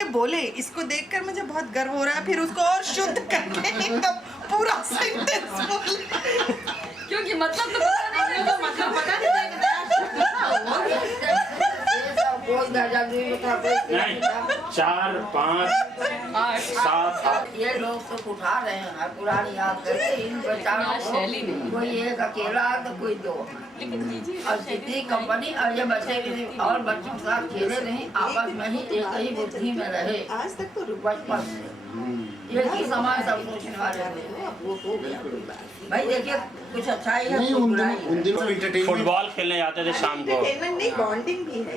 बोले इसको देखकर मुझे बहुत गर्व हो रहा है, फिर उसको और शुद्ध करके एकदम पूरा सेंटेंस बोले, क्योंकि मतलब तो पता नहीं, तो मतलब पता नहीं। नहीं 4 5 7 8 ये लोग तो उठा रहे हैं पुरानी याद करके इन बेचारों शैली को, नहीं। कोई एक अकेला तो कोई दो, लेकिन जीजी और जितनी कंपनी और ये बच्चे भी और बच्चों के साथ खेले नहीं, आपस में ही एक ही बुद्धि में रहे आज तक तो बचपन से एक ही समान सब सोचने वाले थे। भाई देखिए कुछ अच्छा ही है, नहीं कुछ उन बुरा दिनों ही है। एंटरटेनमेंट फुटबॉल खेलने जाते थे शाम को। नहीं बॉन्डिंग भी है।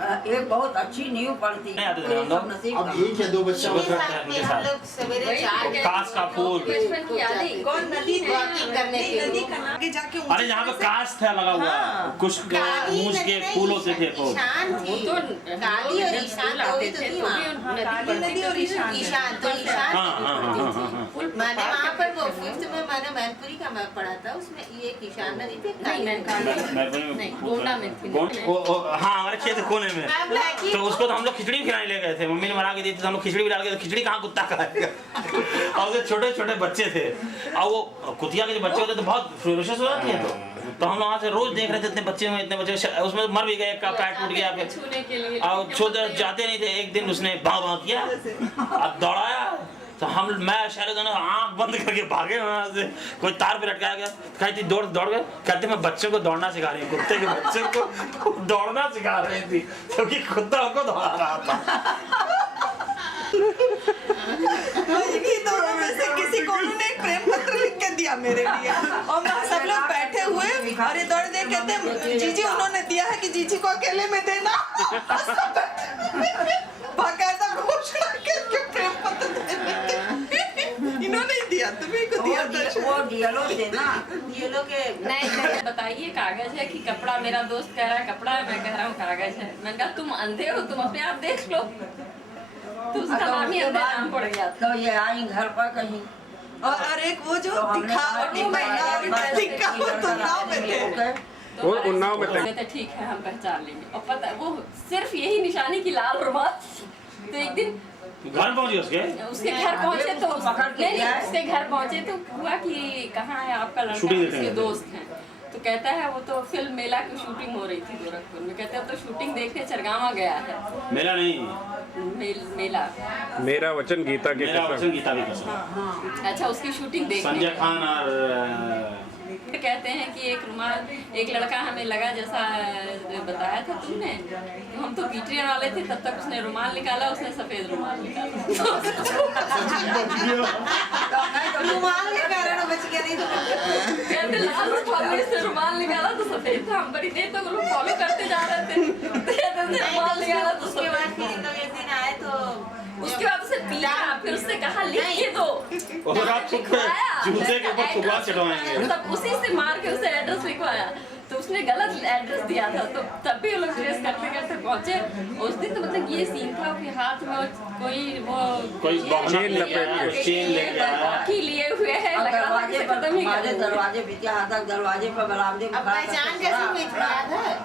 एक बहुत अच्छी नींव पड़ती नहीं आते थे है, हम लोग। सब नसीब अब का। एक या दो बच्चे सुबह बस उठते हैं उनके साथ। लोग सवेरे 4 काश का फूल। बचपन की यादें। कौन नदी वॉकिंग करने के नदी लिए। का आगे जाके अरे जहाँ पे काश था लगा हुआ, कुछ मूंछ के फूल होते थे फूल। ईशान वो थी। तो काली और ईशान दो ही तो थी वहाँ। काली नदी और ईशान ईशान तो ईशान हाँ हाँ हाँ हाँ हाँ। मैंने वहाँ पर वो 5th में मैंने मैनपुरी का मैप पढ़ा था, उसमें ये एक ईशान नदी थी, काली नदी। नहीं, गोंडा में थी। हाँ हमारे खेत कोने में। मैं ब्लैक ही तो उसको तो हम लोग खिचड़ी खिलाने ले गए थे, मम्मी ने बना के दी थी, तो हम लोग खिचड़ी भी डाल के, तो खिचड़ी कहाँ कुत्ता खाएगा। और उसके छोटे छोटे बच्चे थे, और वो कुतिया के जो बच्चे होते तो बहुत फ्यूरियस हो जाती है। तो हम लोग वहाँ से रोज देख रहे थे इतने बच्चे, उसमें मर भी गए, का पैर टूट गया, छूने के लिए और छोड़ जाते नहीं थे। एक दिन उसने भाव भाव किया, अब दौड़ाया, तो मैं शहर दोनों आंख बंद करके भागे वहाँ से। कोई तार पे लटकाया गया, कहती दौड़ गए, कहते मैं बच्चों को दौड़ना सिखा रही हूँ, कुत्ते के बच्चों को दौड़ना सिखा रही थी, क्योंकि कुत्ता उनको दौड़ा रहा था। इन्हीं दोनों में से किसी को उन्होंने एक प्रेम पत्र लिख के दिया मेरे लिए, और मैं सब लोग बैठे हुए और ये दौड़ दे कहते हैं जीजी उन्होंने दिया है कि जीजी को अकेले में देना। बाकायदा घोषणा करके प्रेम पत्र देने के। इन्होंने ही दिया, तुम्हें को दिया था। वो डियलो थे ना, ये लोग के नहीं बताइए, कागज है कि कपड़ा? मेरा दोस्त कह रहा है कपड़ा है, मैं कह रहा हूँ कागज है। मैंने कहा तुम अंधे हो, तुम अपने आप देख लो। तो उसका नाम ही अंधे नाम पड़ गया था। तो ये आई घर पर कहीं, और एक वो जो तो हमने दिखावटी महिला दिखा वो तो नाव में थे। वो उन्नाव में थे। तो ठीक है हम पहचान लेंगे। और पता वो सिर्फ यही निशानी की लाल रुमाल। तो एक दिन घर पहुंचे उसके घर पहुंचे तो पकड़ के नहीं लिया है। उसके घर पहुंचे तो हुआ कि कहाँ है आपका लड़का? शूटिंग देखने उसके गए थे। दोस्त हैं। तो कहता है वो तो फिल्म मेला की शूटिंग हो रही थी गोरखपुर में। कहते हैं तो शूटिंग देखने चरगावा गया है। मेला नहीं, मेला मेरा वचन गीता के मेरा कसम। वचन गीता की कसम। अच्छा उसकी शूटिंग देखने संजय खान और कहते हैं कि एक रुमाल एक लड़का हमें लगा जैसा बताया था तुमने, तो हम तो पीटने वाले थे, तब तक उसने रुमाल निकाला, उसने सफेद रुमाल निकाला। रुमाल के कारण बच गया, नहीं तो कहते लाल रुमाल से रुमाल निकाला तो सफेद था। हम बड़ी देर तक लोग फॉलो करते जा रहे थे। रुमाल निकाला तो उसके बाद सफेद। फिर इन लोग एक दिन आए तो उसके बाद उसे पीटा, फिर उससे कहा लिख के दो। और आप जूते के ऊपर थुकवा चढ़वाएंगे। तब उसी से मार के उसे एड्रेस लिखवाया। तो उसने गलत एड्रेस दिया था, तो तब भी वो लोग ट्रेस करते करते पहुंचे। उस दिन तो मतलब ये सीन था कि हाथ में कोई चेन लपेट के। चेन लेके आया। की लिए हुए है, और लग रहा था दरवाजे कि पर खत्म ही हमारे कर देंगे। दरवाजे बिटिया तक दरवाजे पर बरामदे में अब खड़ा था, पहचान कैसे हुई थी याद है?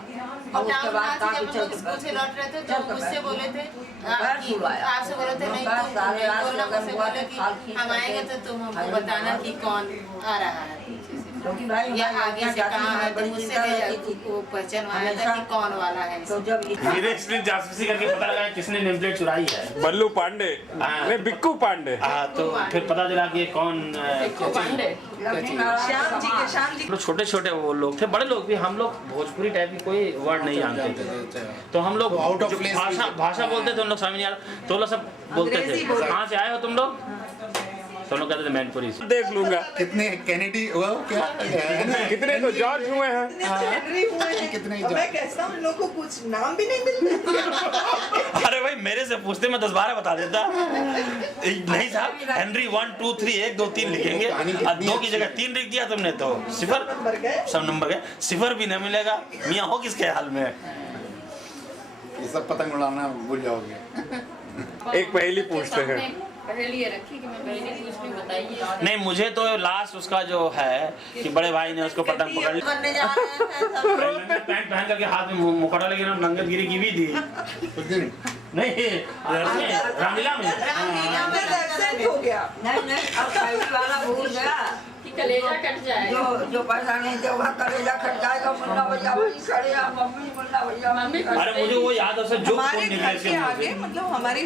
और और उसके बाद जब हम काफी लोग स्कूल से लौट रहे थे तो मुझसे बोले थे पैर छुड़वाया। आपसे बोले थे नहीं बस सारे रात बोलना अगर मुझसे हुआ बोले तो कि खाल खींच हम करके आएंगे तो तुम हमको हाजिर बताना करवा कि कौन आ रहा है पीछे से। क्योंकि भाई या हमारी आगे से जाति कहाँ में है, तो बड़ी मुझसे चिंता रहती थी। वो पहचानवाया था हमेशा। कि कौन वाला है। तो जब धीरे इसने जासूसी करके पता लगा किसने नेम प्लेट चुराई है। बल्लू पांडे हाँ। नहीं बिक्कू पांडे। हाँ तो फिर पता चला कि ये कौन देखो पांडे श्याम जी तो छोटे छोटे वो लोग थे, बड़े लोग भी। हम लोग भोजपुरी टाइप की कोई वर्ड नहीं जानते थे, तो हम लोग out of जो place भाषा बोलते थे उन लोग समझ नहीं आ रहा, तो वो लोग सब बोलते अंग्रेजी थे बोलते। कहाँ से आए हो तुम लोग? तो हम लोग कहते थे मैनपुरी से। देख लूंगा कितने कैनेडी हुआ क्या कितने तो जॉर्ज हुए हैं। हेनरी हुए हैं। कितने और मैं कहता हूँ इन लोगों को कुछ नाम भी नहीं मिलते। अरे भाई मेरे से पूछते मैं 10-12 बता देता। नहीं साहब, हेनरी 1 2 3 1 2 3 लिखेंगे, अब 2 की जगह 3 लिख दिया तुमने तो सिफर, सब नंबर गए। सिफर भी नहीं मिलेगा। मियाँ हो किसके हाल में? ये सब पतंग उड़ाना भूल जाओगे। एक पहेली पूछते हैं। पहेली ये रखी कि मैं पहेली पूछ रही हूँ, बताइए। नहीं मुझे तो लास्ट उसका जो है कि बड़े भाई ने उसको पतंग पकड़ लिया, बनने जा रहे हैं सब। पैंट पहन करके हाथ में मुखौटा लेके नंगतगिरी की भी थी। उस दिन नहीं रामलीला में एब्सेंट हो गया। नहीं अब साइकिल वाला भूल गया कि कलेजा कट जाए। जो पैसा नहीं दे वहाँ कलेजा खट जाएगा। मुन्ना भैया वही खड़े हैं, मम्मी मुन्ना भैया मम्मी अरे मुझे वो याद है सर जो हमारे घर के आगे मतलब हमारी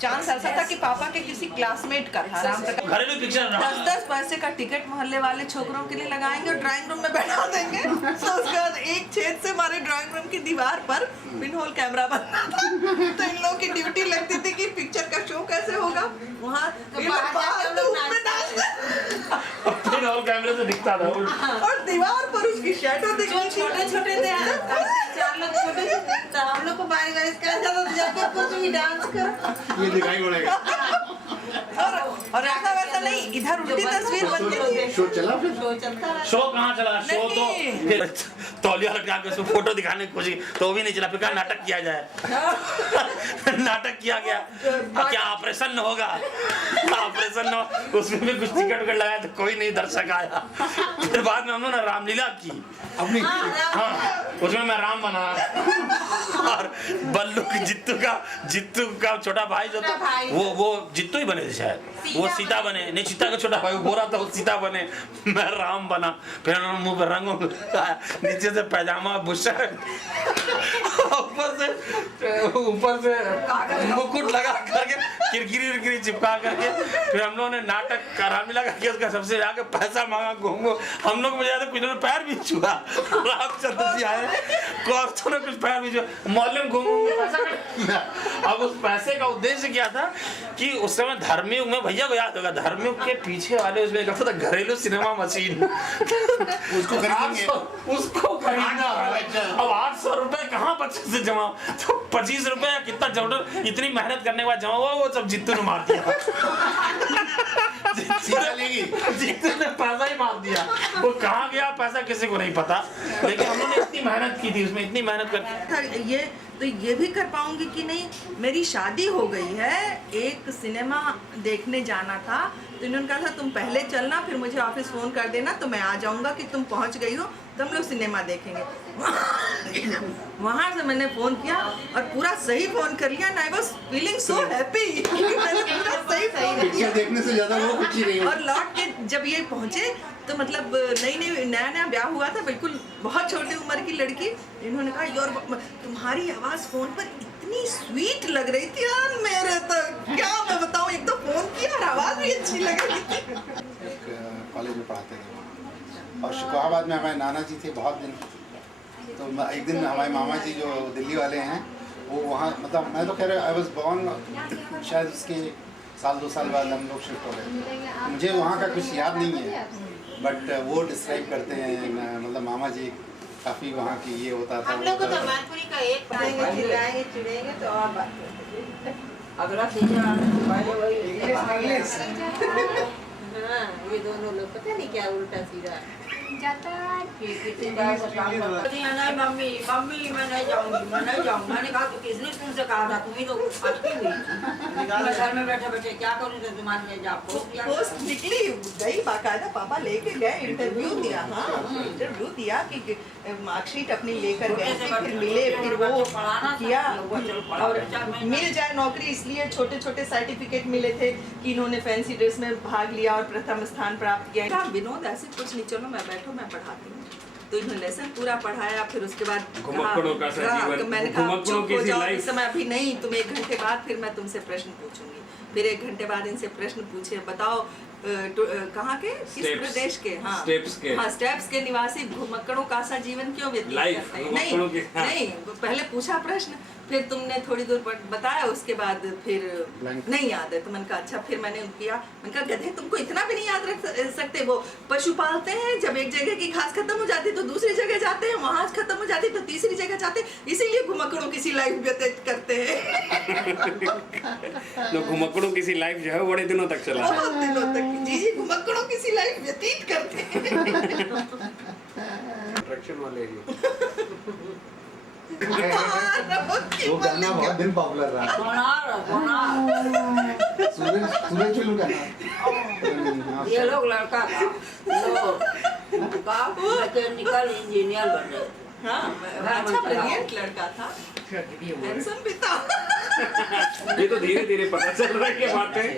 चांस ऐसा था कि पापा के किसी क्लासमेट का था राम प्रकाश। घरेलू पिक्चर 10-10 पैसे का टिकट मोहल्ले वाले छोकरों के लिए लगाएंगे और ड्राइंग रूम में बैठा देंगे। तो उसके बाद एक छेद से हमारे ड्राइंग रूम की दीवार पर पिनहोल कैमरा बनता था। तो इन लोगों की ड्यूटी लगती थी कि पिक्चर का शो कैसे होगा वहाँ फिर और कैमरे से दिखता था और दीवार पर उसकी शैडो दिखती थी। छोटे थे 4 लोग छोटे थे तो हम लोग को बारी बारी कहा जाता था जाके कुछ भी डांस करो। ये दिखाई पड़ेगा। और ऐसा वैसा नहीं, इधर उल्टी तस्वीर बनती थी। शो चला फिर शो चलता रहा। शो कहाँ चला शो तो नहीं। फिर तौलिया लटका के उसको फोटो दिखाने की कोशिश तो वो भी नहीं चला। फिर कहा नाटक किया जाए नाटक किया गया क्या ऑपरेशन होगा ऑपरेशन हो उसमें भी कुछ टिकट विकट लगाया तो कोई नहीं दर्शक आया। फिर बाद में हम लोगों ने रामलीला की अपनी हाँ उसमें मैं राम बना और बल्लू की जित्तू का छोटा भाई जो था वो जित्तू ही बने थे शायद वो सीता बने नहीं सीता का छोटा भाई वो गोरा था वो सीता बने मैं राम बना। फिर उन्होंने मुंह पे रंग नीचे से पैजामा बुशर्ट ऊपर से मुकुट लगा करके किरकिरी चिपका करके फिर हम लोगों ने नाटक रामलीला करके उसका सबसे जाके पैसा मांगा घूमो। हम लोग मुझे याद है कुछ ने पैर भी छुआ रामचंद्र जी आए औरतों ने कुछ पैर भी छुआ मोहल्ले में घूम पैसा अब उस पैसे का उद्देश्य क्या था कि उस समय धर्मयुग में भैया को याद होगा धर्मयुग के पीछे वाले उसमें कहता था घरेलू सिनेमा मशीन उसको खरीदना अब 800 रुपए कहाँ बच्चे से जमा तो 25 रुपए या कितना जरूरत इतनी मेहनत करने के बाद जमा हुआ वो सब जित्तू ने मार दिया जित्तू ने पैसा ही मार दिया वो कहाँ गया पैसा किसी को नहीं पता लेकिन हम लोगों ने इतनी मेहनत की थी उसमें इतनी मेहनत कर ये तो ये भी कर पाऊंगी कि नहीं। मेरी शादी हो गई है एक सिनेमा देखने जाना था तो इन्होंने कहा था तुम पहले चलना फिर मुझे ऑफिस फोन कर देना तो मैं आ जाऊंगा कि तुम पहुंच गई हो तो हम लोग सिनेमा देखेंगे। वहां से मैंने फोन किया और पूरा सही फोन कर लिया ना I was feeling so happy मैंने पूरा सही फोन पिक्चर देखने से ज्यादा वो कुछ ही नहीं और लौट के जब ये पहुंचे तो मतलब नया ब्याह हुआ था बिल्कुल बहुत छोटी उम्र की लड़की। इन्होंने कहा योर तुम्हारी आवाज फोन पर इतनी स्वीट लग रही थी यार मेरे तो क्या मैं बताऊं एक तो फोन किया और आवाज भी अच्छी लग रही थी। कॉलेज में पढ़ाते थे और शिकोहाबाद में हमारे नाना जी थे बहुत दिन तो एक दिन हमारे मामा जी जो दिल्ली वाले हैं वो वहाँ मतलब मैं तो कह रहा आई वाज बॉर्न शायद उसके 1-2 साल बाद हम लोग शिफ्ट हो गए। मुझे वहाँ का कुछ याद नहीं है बट वो डिस्क्राइब करते हैं मतलब मामा जी काफ़ी वहाँ की ये होता था। हम लोग को तो मालपुरी का एक पाएंगे चिल्लाएंगे चिड़ेंगे तो और बात करते अगला सीजन हाँ ये दोनों लोग पता नहीं क्या उल्टा सीधा नहीं मम्मी मैं नहीं जाऊंगी मैंने कहा तो किसने तुमसे कहा था तुम्ही तो अटकी हुई थी मैं घर में बैठे क्या करूँ तो तुम्हारे पोस्ट निकली गई बाकायदा पापा लेके गए इंटरव्यू दिया। हाँ इंटरव्यू दिया कि मार्कशीट अपनी लेकर गए फिर मिले फिर वो किया और मिल जाए नौकरी इसलिए छोटे छोटे सर्टिफिकेट मिले थे कि इन्होंने फैंसी ड्रेस में भाग लिया और प्रथम स्थान प्राप्त किया। विनोद ऐसे कुछ नहीं चलो मैं बैठो मैं पढ़ाती हूँ तो इन्होंने लेसन पूरा पढ़ाया फिर उसके बाद मैंने कहा चुप हो जाओ इस समय अभी नहीं तुम 1 घंटे बाद फिर मैं तुमसे प्रश्न पूछूंगी। फिर 1 घंटे बाद इनसे प्रश्न पूछे बताओ कहाँ के किस प्रदेश के स्टेप्स के निवासी घुमक्कड़ों का सा जीवन क्यों व्यतीत करते हैं। नहीं पहले पूछा प्रश्न फिर तुमने थोड़ी दूर पर बताया उसके बाद फिर नहीं याद है तो मैंने कहा अच्छा फिर मैंने किया मैंने कहा गधे तुमको इतना भी नहीं याद रख सकते वो पशु पालते हैं जब एक जगह की घास खत्म हो जाती तो दूसरी जगह जाते हैं वहां खत्म हो जाती तो तीसरी जगह जाते इसीलिए घुमक्कड़ों किसी लाइफ व्यतीत करते हैं। तो घुमक्कड़ों किसी लाइफ जो है बड़े दिनों तक चला बहुत दिनों तक जी घुमक्कड़ों किसी लाइफ व्यतीत करते हैं। अट्रैक्शन वाले ही वो गाना बहुत दिन पॉपुलर रहा सूरज फिल्म गाना ये लोग लड़का का मैकेनिकल इंजीनियर बन रहे। हाँ अच्छा ब्रिलियंट लड़का था हैंडसम भी था। ये तो धीरे धीरे पता चल रहा है ये बातें।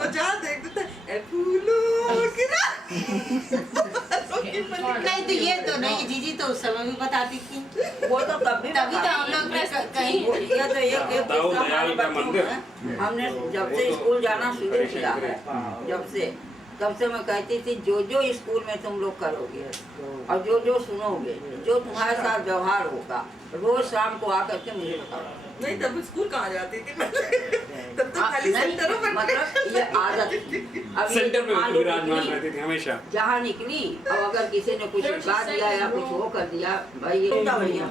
तो जहाँ देखते थे ए फूलों की नहीं तो ये तो नहीं, जीजी तो उस समय भी बताती थी। वो तो कभी तभी तो हम लोग ने कहीं ये तो एक दाऊद दयाल का मंदिर। हमने जब से स्कूल जाना शुरू किया है, तब से मैं कहती थी जो स्कूल में तुम लोग करोगे और जो सुनोगे, जो तुम्हारे साथ व्यवहार होगा, रोज शाम को आकर के मुझे बताओ। नहीं तब स्कूल कहाँ जाती थी तब तो खाली सेंटरों पर मतलब ये आदत थी। अब ये सेंटर में मान लो विराजमान निकली, रहती थी हमेशा। जहाँ निकली अब अगर किसी ने कुछ गा दिया या कुछ वो कर दिया, भाई ये कितना बढ़िया।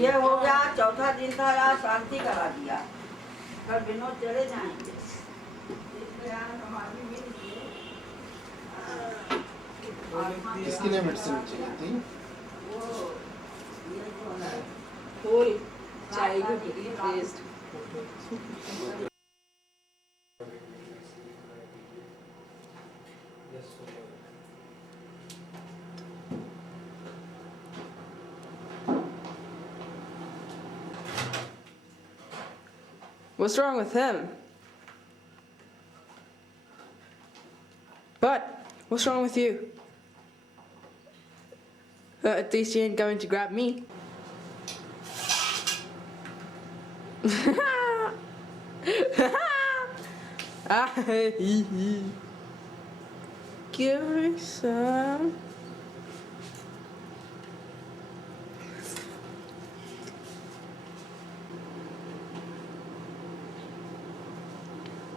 ये हो गया, चौथा दिन था यार, शांति करा दिया। कल विनोद चले जाएंगे। किसके लिए मेडिसिन चाहिए थी? whole childhood raised. What's wrong with him? But what's wrong with you? At least you ain't going to grab me. Give me some.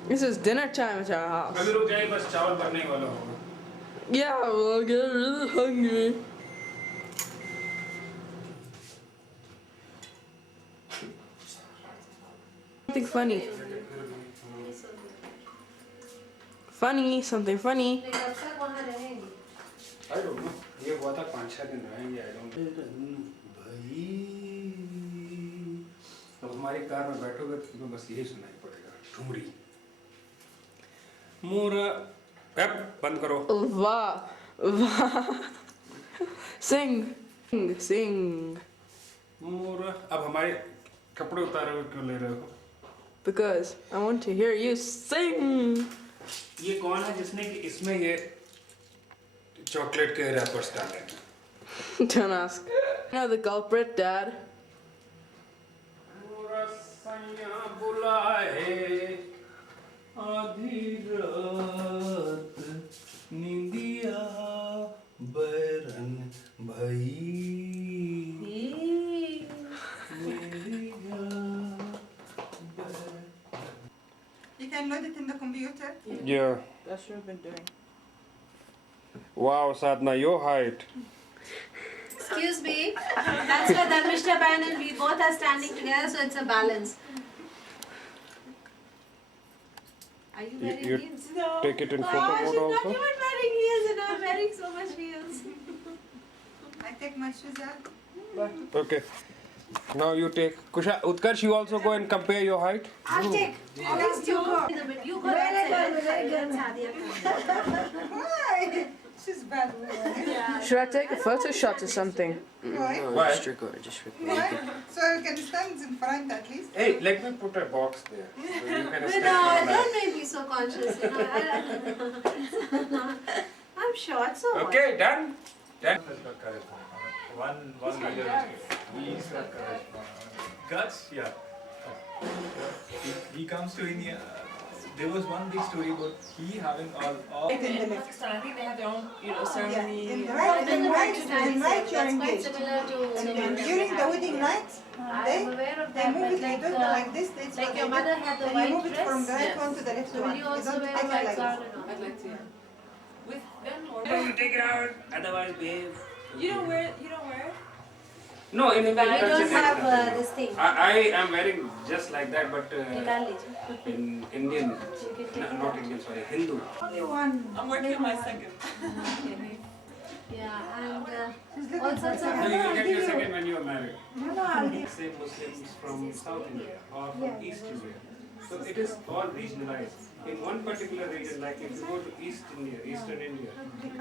This is dinner time at our house. अभी रुक जाइए, बस चावल बनने वाला होगा। Yeah, well, I get really hungry. Something funny. Something funny. I don't know. ये हुआ था 5-6 दिन रहेंगे। I don't know. अब हमारी कार में बैठोगे तो तुम्हें बस यही सुनाई पड़ेगा, ठुमरी। मोरा, बंद करो। Sing. मोरा, अब हमारे कपड़े उतारे हुए क्यों ले रहे हो? Because I want to hear you sing. ये कौन है जिसने कि इसमें ये चॉकलेट के रैपर्स डाले हैं? Don't ask. You know the culprit, Dad. मोरा सैया बुलाए आधी रात नींदिया बैरन भई You can load it in the computer. Yeah. That's what I've been doing. Wow, Sadhna, your height. Excuse me. That's why Dharmishta Ban and we both are standing together, so it's a balance. Are you wearing You heels? take it in Oh, photo she's mode not also. even wearing heels and I'm wearing so much heels. I take my shoes out. Okay. Now you take. Kusha, Utkarsh, you also go and compare your height. I'll take. Next you go. You go that side. Very good. Why? She's bad. Yeah. Should I take a photo shot or something? Why? Why? Just record. Why? So you can stand in front at least. Hey, let me put a box there. So you can But stand on that. don't make me so conscious, you know. I'm short, so what? Okay, done. Done. One leader he's Guts, yeah. He comes to India. There was one big story about he having all In the left. Pakistan, I think they have their own, Yeah, ceremony. in the right, in right, in right you're That's quite engaged. similar to And during the wedding night, I'm aware of they that, move but it, they like, do it like this, that's like what your they mother do. had the And you white move it from the dress. right one to the left So will one. you You also don't wear take a it white like gown this. or not? I'd like to, yeah. With them or Take it out. Otherwise, behave. You don't wear it? No, in Indian We culture, don't have it's- this thing. I am wearing just like that, but निकाल लीजिए. in Indian, not Indian, sorry, Hindu. Only one. I'm working on my second. Yeah, and all sorts No, of. you will get your second when you are married. No, I'll give. Say Muslims from South India or from East India. So it is all regionalized. in one particular region, like if you go to Eastern India,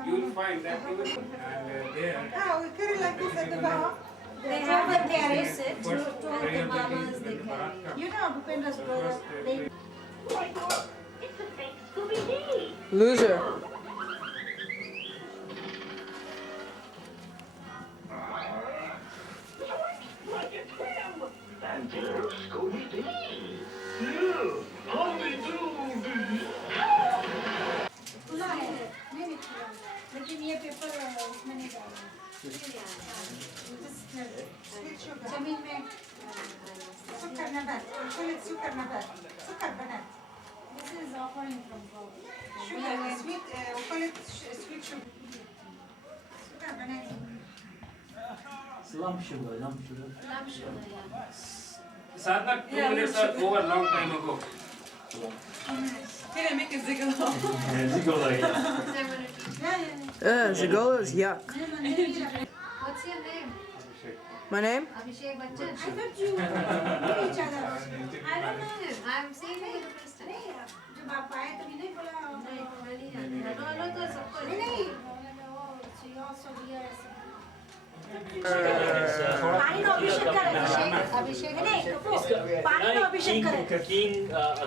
you will find that even there. They have a terrace to the mamas they carry. You know, Bhupendra's brother, they Loser. लेकिन ये पेपर उसमें नहीं डालना जमीन में सुख करना बस सुख करना बस सुख कर बना This is offering from God. Sugar, sweet, sweet sugar. Sugar बना Lump sugar. Sadhana, 2 minutes are over long time ago. Can I make a zigolo? Zigolo's yuck. What's your name? My name? Abhishek Bachchan. I thought you knew each other. I don't know him. I'm seeing him for the first time. नहीं, जब आप आए तभी नहीं बोला नहीं, मैं नहीं जानती। हेलो तो सबको नहीं, she also wears. पानी में अभिषेक कर अभिषेक नहीं, पानी में अभिषेक कर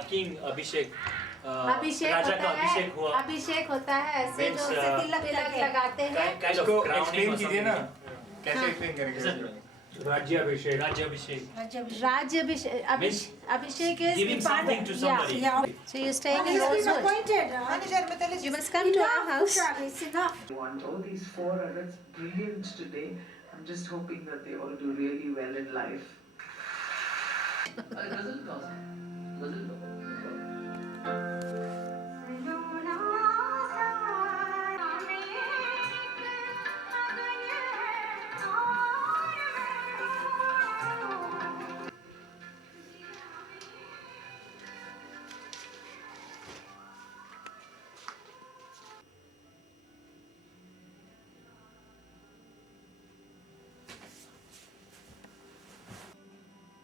King Abhishek. अभिषेक राजा का होता अभिषेक है हुआ। अभिषेक होता है ऐसे Means, जो उसे तिलक लगाते हैं Kind of crowning or something. कैसे एक्सप्लेन करेंगे? राज्याभिषेक. अभिषेक is Giving something to somebody. so you're staying in Rosewood. You must come to our house. All these 4 adults brilliant today. I'm just hoping that they all do really well in life.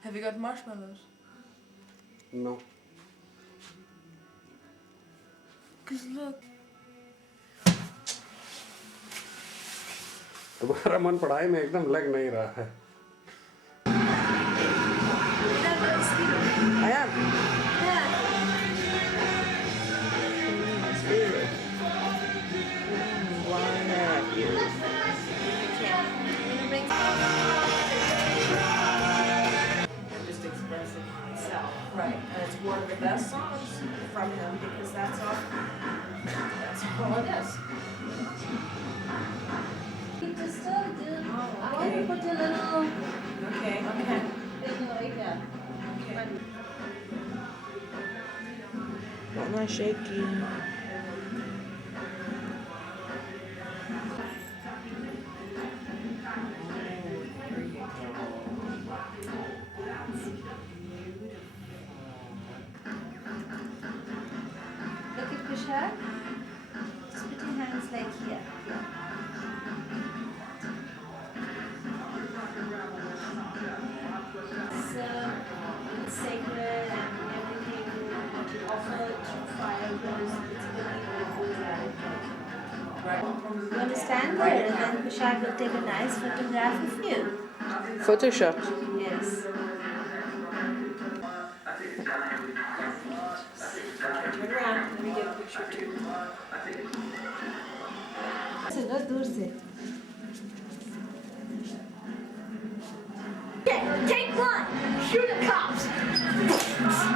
Have you got marshmallows? No. Cause look. तुम्हारा मन पढ़ाई में एकदम लग नहीं रहा है। I am. Why not you? Just expressing myself. Right. And it's one of the best songs from him because that's all it is. Just I want to put a little. Okay. Right here. Not my shaky. Look at Kushal. Just put your hands like here. It's sacred and everything what you offer to fire goes, it's Right. You understand here and then Kushal will take a nice photograph of you. Photoshop. Yes. Turn around. Let me get a picture too. चलो दूर से. Take one! Shoot the cops!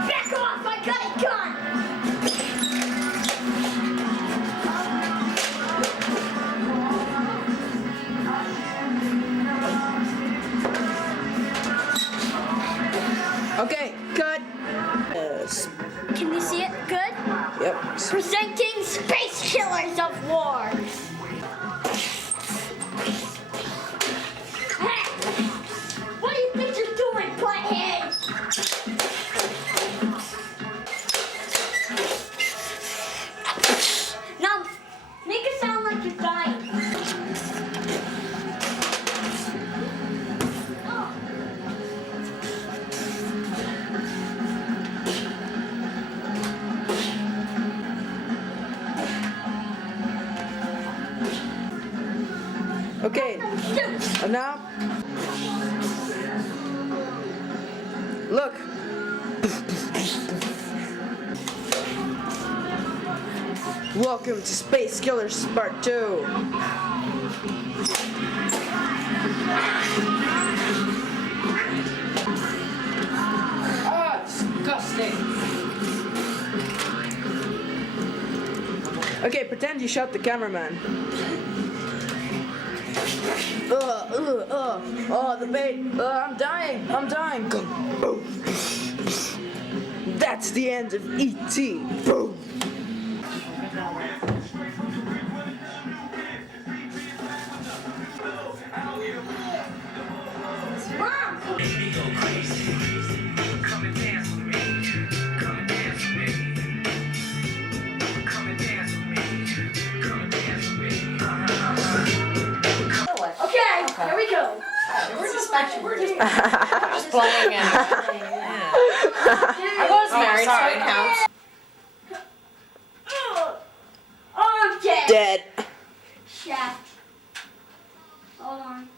Back off! I got a gun! Okay, cut. Can we see it? Good? Yep. Presenting Space Killers of War! Hey! What do you think you're doing, butthead? Now, make it sound like you're dying. Oh. And now, look. Welcome to Space Killers Part 2. Oh, disgusting. Okay, pretend you shot the cameraman. Oh, the bait. I'm dying. Boom. That's the end of E.T. Boom. Okay, here we go. We're just playing it. I was married, so it counts. Okay. Dead. Chef. Hold on.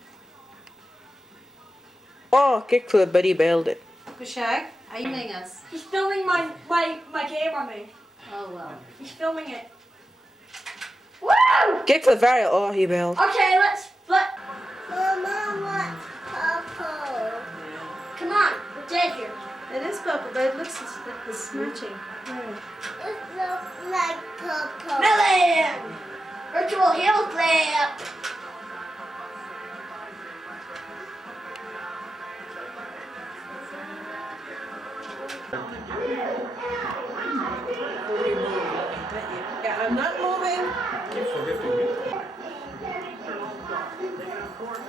Oh, kickflip, but he bailed it. Kushag, are you filming us? He's filming my cameraman. Oh well. He's filming it. Woo! Kickflip varial. Oh, he bailed. Okay, let. Mama wants purple. Come on, we're dead here. It is purple, but it looks like it's matching. It looks like purple. Melon! Virtual heal clip. Yeah, I'm not moving.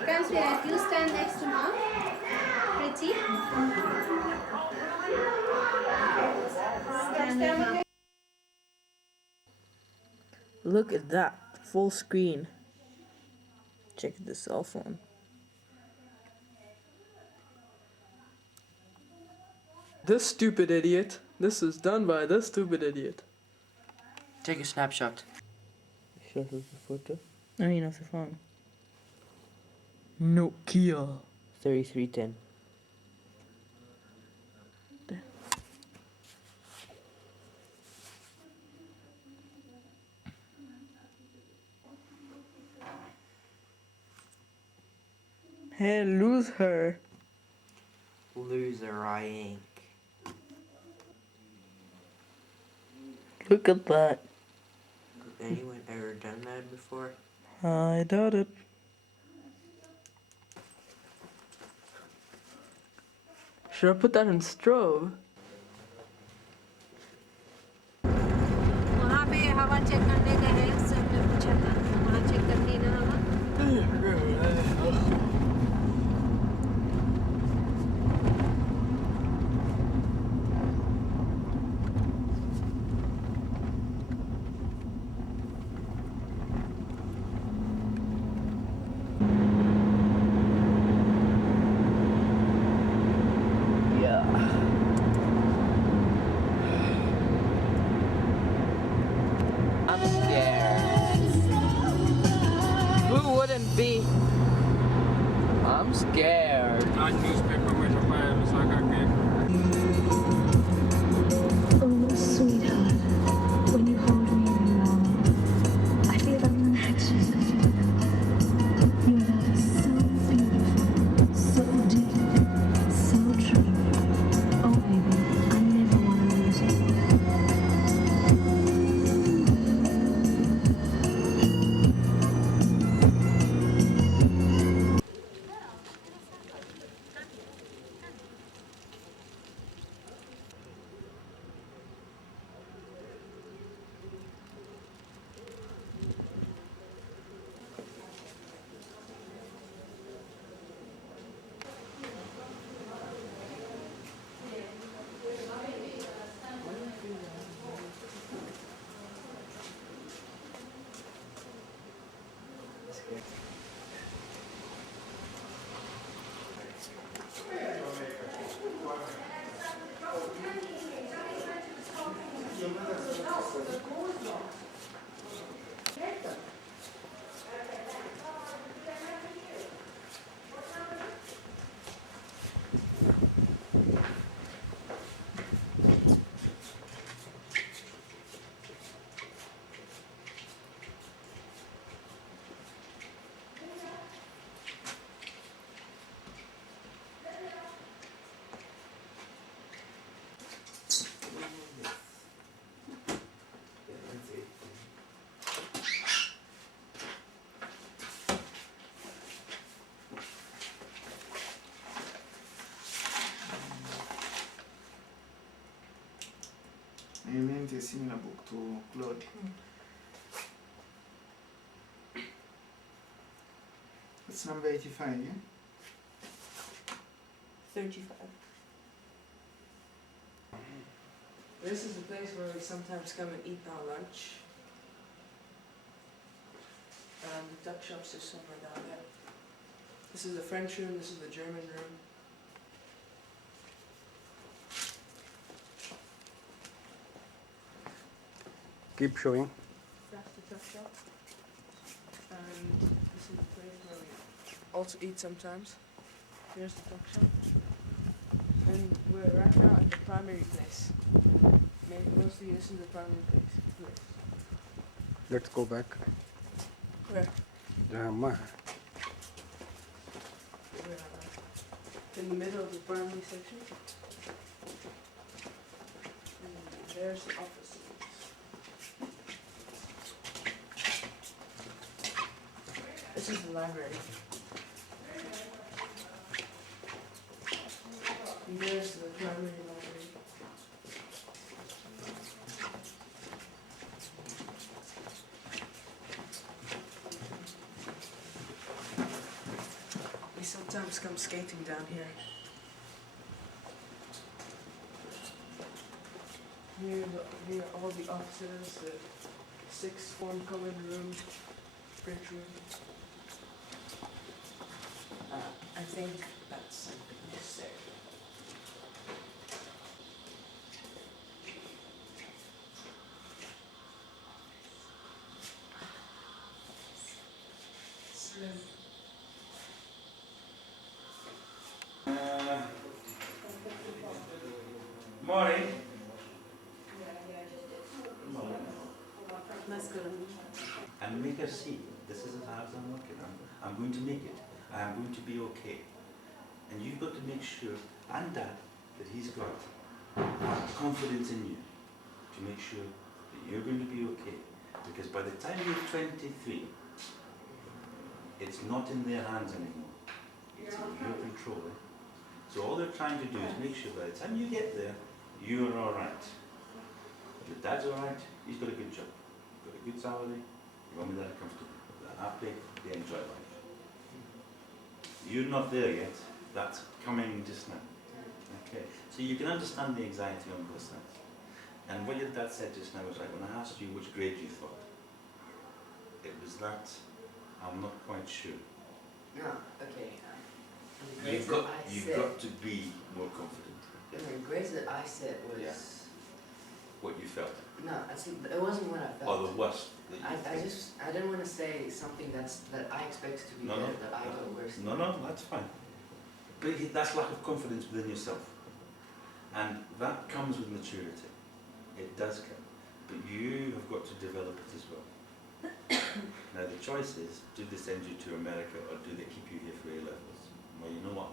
Come, sweetheart, you stand next to mom. Pretty. Stand with me. Look at that. Full screen. Check the cell phone. This stupid idiot. This is done by this stupid idiot. Take a snapshot. Show us the photo. I mean, of the phone. Nokia 3310. Hey, lose her. Loser, I ain't. Look at that. Has anyone ever done that before? I doubt it. Should I put that in strobe? वहाँ पे हवा चेक करने का है, उससे हमने पूछा था। वहाँ चेक करनी है ना हवा? to a similar book to Claude. It's number 85, yeah? 35. This is the place where we sometimes come and eat our lunch. The tuck shops is somewhere down there. This is the French room, this is the German room. Keep showing. That's the tuck shop. And this is the place where we also eat sometimes. Here's the tuck shop. And we're right now in the primary place. Mostly this is the primary place. Let's go back. Where? जहाँ अम्मा है. In the middle of the primary section. And there's the offices. This is the library. And there's the primary library. We sometimes come skating down here. Here are all the offices, the sixth form common room, bridge room. I think that's something necessary. Morning. And make her see, this is the house I'm working on. I'm going to make it. I am going to be okay. And you've got to make sure, and Dad, that he's got confidence in you to make sure that you're going to be okay. Because by the time you're 23, it's not in their hands anymore. It's in your control. So all they're trying to do is make sure by the time you get there, you're all right. Your dad's all right. He's got a good job, got a good salary. Your mum and dad are comfortable. They're happy. They enjoy life. You're not there yet. That's coming just now. Okay. So you can understand the anxiety on both sides. And what your dad said just now was right. When I asked you which grade you thought, it was that I'm not quite sure. No, okay. You've got to be more confident. The grades that I said was... Yeah. What you felt. No, it wasn't what I felt. Or the worst. I didn't want to say something that I expected to be better, that I got worse. No, that's fine. But that's lack of confidence within yourself. And that comes with maturity. It does come. But you have got to develop it as well. Now the choice is, do they send you to America or do they keep you here for A-levels? Well, you know what?